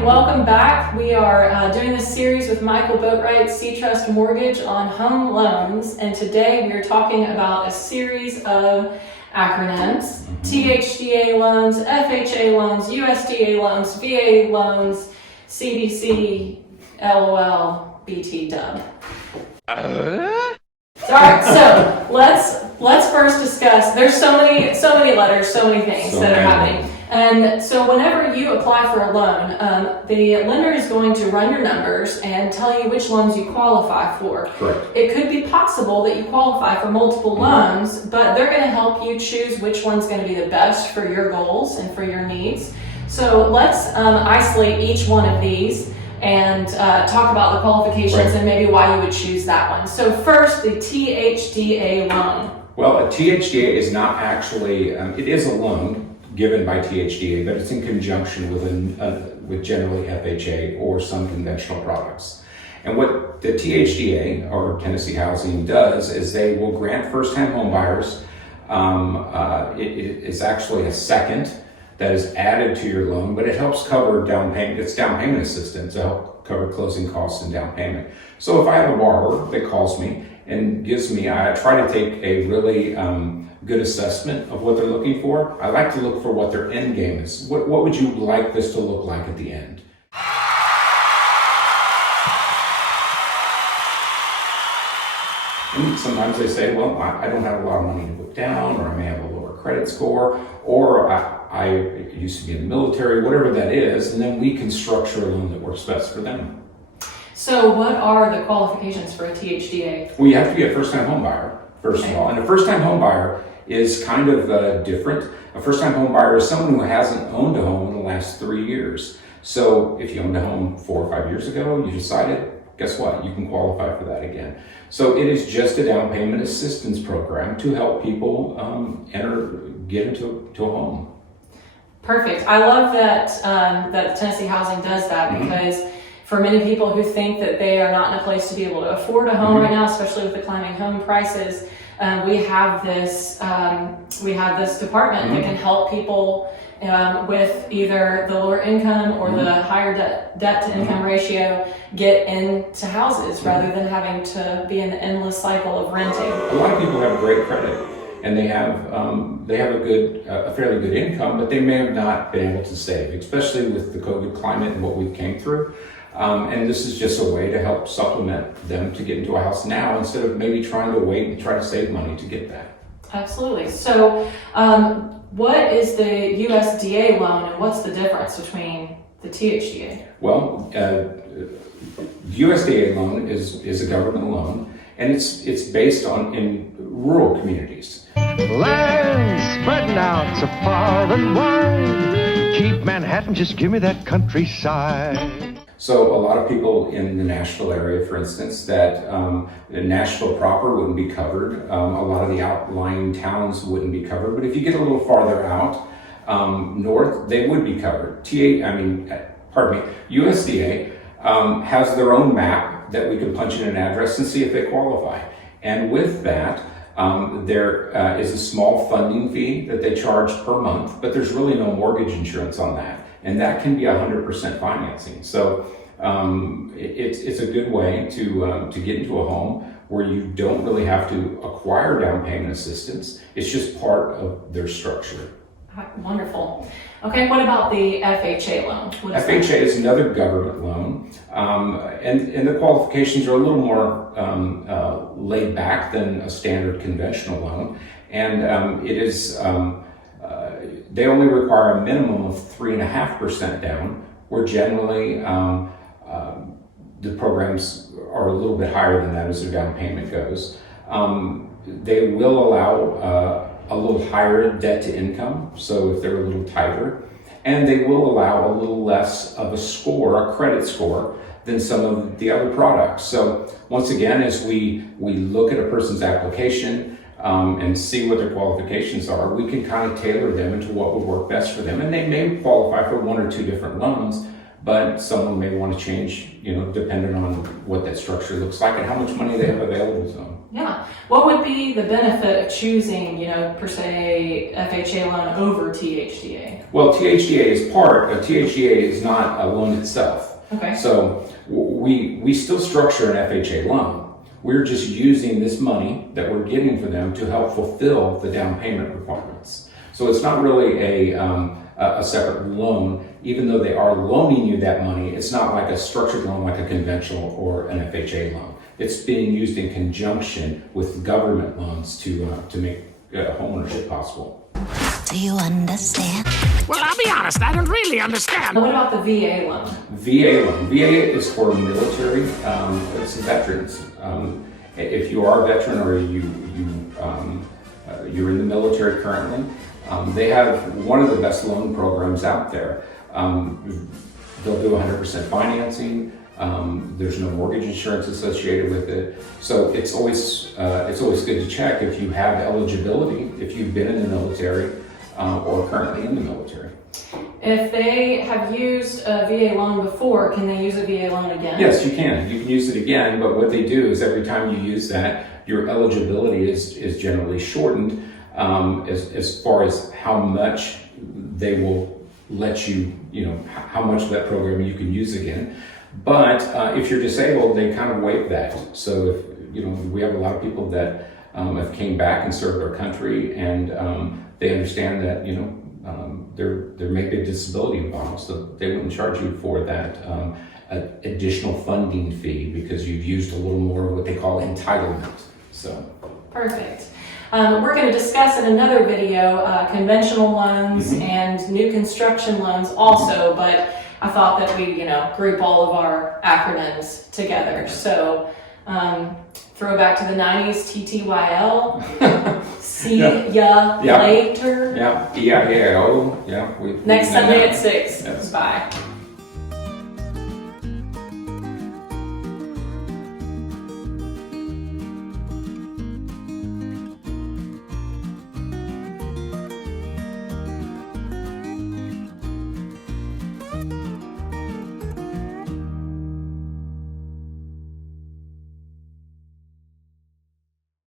and welcome back. We are doing this series with Michael Boatright, SeaTrust Mortgage on home loans, and today we are talking about a series of acronyms: THDA loans, FHA loans, USDA loans, VA loans, CDC, LOL, BT dub. Alright, so let's first discuss. There's so many letters, so many things that are happening. And so whenever you apply for a loan, the lender is going to run your numbers and tell you which loans you qualify for. Correct. It could be possible that you qualify for multiple loans, but they're going to help you choose which one's going to be the best for your goals and for your needs. So let's isolate each one of these and talk about the qualifications and maybe why you would choose that one. So first, the THDA loan. Well, a THDA is not actually, it is a loan given by THDA, but it's in conjunction with generally FHA or some conventional products. And what the THDA, or Tennessee Housing, does is they will grant first-time home buyers, it is actually a second that is added to your loan, but it helps cover down payment. It's down payment assistance to help cover closing costs and down payment. So if I have a borrower that calls me and gives me, I try to take a really good assessment of what they're looking for. I like to look for what their end game is. What would you like this to look like at the end? And sometimes they say, well, I don't have a lot of money to put down, or I may have a lower credit score, or I used to be in the military, whatever that is, and then we can structure a loan that works best for them. So what are the qualifications for a THDA? Well, you have to be a first-time home buyer, first of all. And a first-time home buyer is kind of different. A first-time home buyer is someone who hasn't owned a home in the last 3 years. So if you owned a home 4 or 5 years ago, you decided, guess what? You can qualify for that again. So it is just a down payment assistance program to help people get into a home. Perfect. I love that Tennessee Housing does that, because for many people who think that they are not in a place to be able to afford a home right now, especially with the climbing home prices, we have this department that can help people with either the lower income or the higher debt to income ratio get into houses rather than having to be in the endless cycle of renting. A lot of people have great credit, and they have a fairly good income, but they may have not been able to save, especially with the COVID climate and what we came through. And this is just a way to help supplement them to get into a house now, instead of maybe trying to wait and try to save money to get that. Absolutely. So what is the USDA loan, and what's the difference between the THDA? Well, the USDA loan is a government loan, and it's based in rural communities. Land spreading out so far and wide. Keep Manhattan, just give me that countryside. So a lot of people in the Nashville area, for instance, that Nashville proper wouldn't be covered. A lot of the outlying towns wouldn't be covered. But if you get a little farther out north, they would be covered. USDA has their own map that we can punch in an address and see if they qualify. And with that, there is a small funding fee that they charge per month, but there's really no mortgage insurance on that. And that can be 100% financing. So it's a good way to get into a home where you don't really have to acquire down payment assistance. It's just part of their structure. Wonderful. Okay, what about the FHA loan? FHA is another government loan, and the qualifications are a little more laid back than a standard conventional loan, and it is. They only require a minimum of 3.5% down, where generally the programs are a little bit higher than that as their down payment goes. They will allow a little higher debt to income, so if they're a little tighter, and they will allow a little less of a credit score, than some of the other products. So once again, as we look at a person's application, and see what their qualifications are, we can kind of tailor them into what would work best for them. And they may qualify for 1 or 2 different loans, but someone may want to change, depending on what that structure looks like and how much money they have available to them. Yeah. What would be the benefit of choosing, per se, FHA loan over THDA? Well, THDA is THDA is not a loan itself. Okay. So we still structure an FHA loan. We're just using this money that we're getting for them to help fulfill the down payment requirements. So it's not really a separate loan, even though they are loaning you that money. It's not like a structured loan like a conventional or an FHA loan. It's being used in conjunction with government loans to make homeownership possible. Do you understand? Well, I'll be honest, I don't really understand. What about the VA loan? VA loan. VA is for military, it's veterans. If you are a veteran or you're in the military currently, they have one of the best loan programs out there. They'll do 100% financing. There's no mortgage insurance associated with it. So it's always good to check if you have eligibility, if you've been in the military or currently in the military. If they have used a VA loan before, can they use a VA loan again? Yes, you can. You can use it again, but what they do is every time you use that, your eligibility is generally shortened as far as how much they will let you, how much of that program you can use again. But if you're disabled, they kind of waive that. So if, we have a lot of people that have came back and served our country, and they understand that, there may be a disability involved, so they wouldn't charge you for that additional funding fee because you've used a little more of what they call entitlement. So perfect. We're going to discuss in another video conventional loans and new construction loans also, but I thought that we, group all of our acronyms together. So throwback to the 90s, TTYL, see ya later. Yeah, EIAO. Yeah. Next Sunday at 6. Yes. Bye.